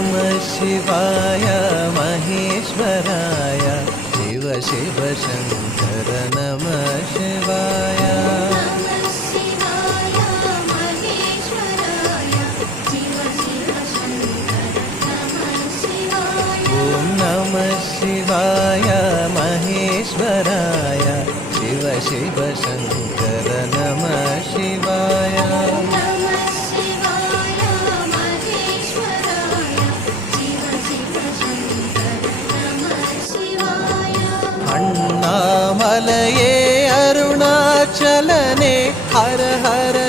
नमः शिवाय महेश्वराय शिव शिव शङ्कर नमः शिवाय ॐ नमः शिवाय महेश्वराय शिव शिव शङ्कर नमः शिवाय अण्णामलये अरुणाचलने हर हर